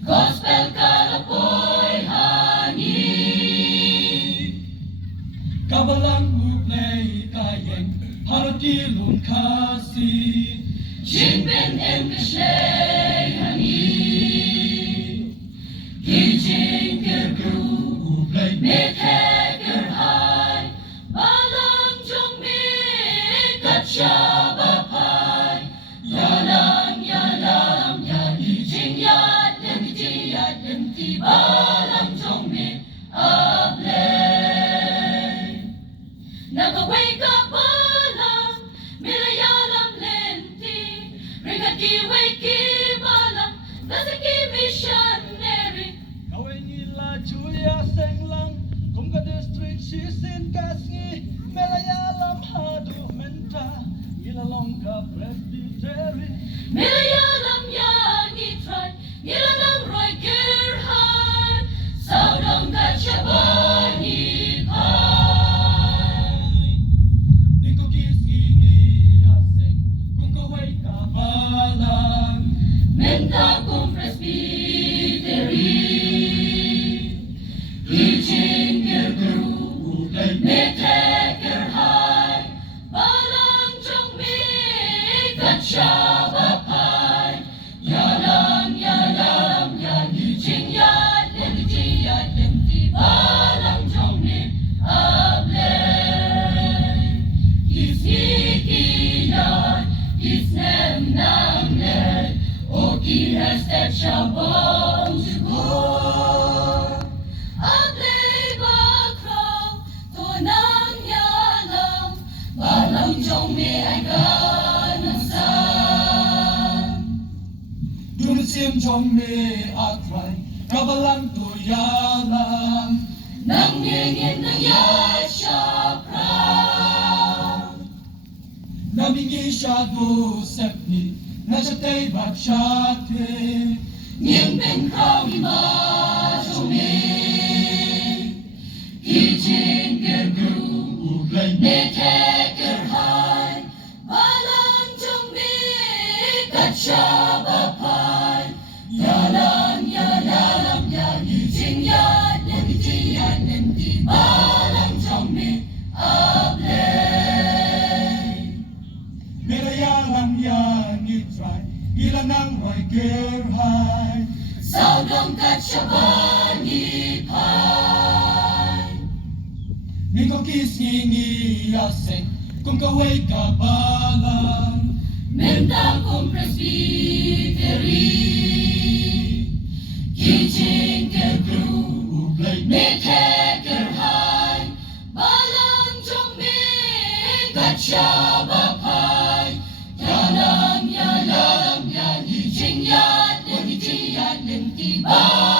Gospel kalapoy hani Kabalang uplay kayeng Harakilong kasi Jinben emkashlay hani Kijing kru uplay Metheker hai Balang jong me Katshabapai Yalam yalam yani jingyat Lemti balang jong me ablay Nagawake up balang Milayalam lenti Ringat kiwake balang Nasiki missionary Gawin nila Jingiaseng lang Kung ka district sisin kasngi Melayalam hadu menta Ilalong ka Presbytery Milayalam yani try Nilanang roy gerhan Saudang kachabani pai Niko Jingiaseng Kung kaway ka balang Menta kong Presbytery Kijing gru Metheker hai Balang jong me Katshabapai Yalam yalam yani jingyat Lemti balang jong me ablay Kisnikiyat Kisnem namnet O kihestet shabong sigur Ablay bakraw Tonang yalam Balang jong me ay ganang sam Dumisim jong me atray Kabalang to yalang Nang ngingin ng yasya Namingi siya do sepni Nachatay bakshate Ning ben kraw ima jong me Kijing gru Ublay Metheker hai Balang jong me Katshabapai Yalam yalam yani jingyat Lemti balang jong me ablay Melayalam yan itray Ilanang roy gerhay Saudong kachabani pai Niko Jingiaseng Kung kaway ka balang Menta kong Presbytery Kijing gru Ublay Metheker hai Balang jong me Katshabapai Yalam yalam yani jingyat Lemti balang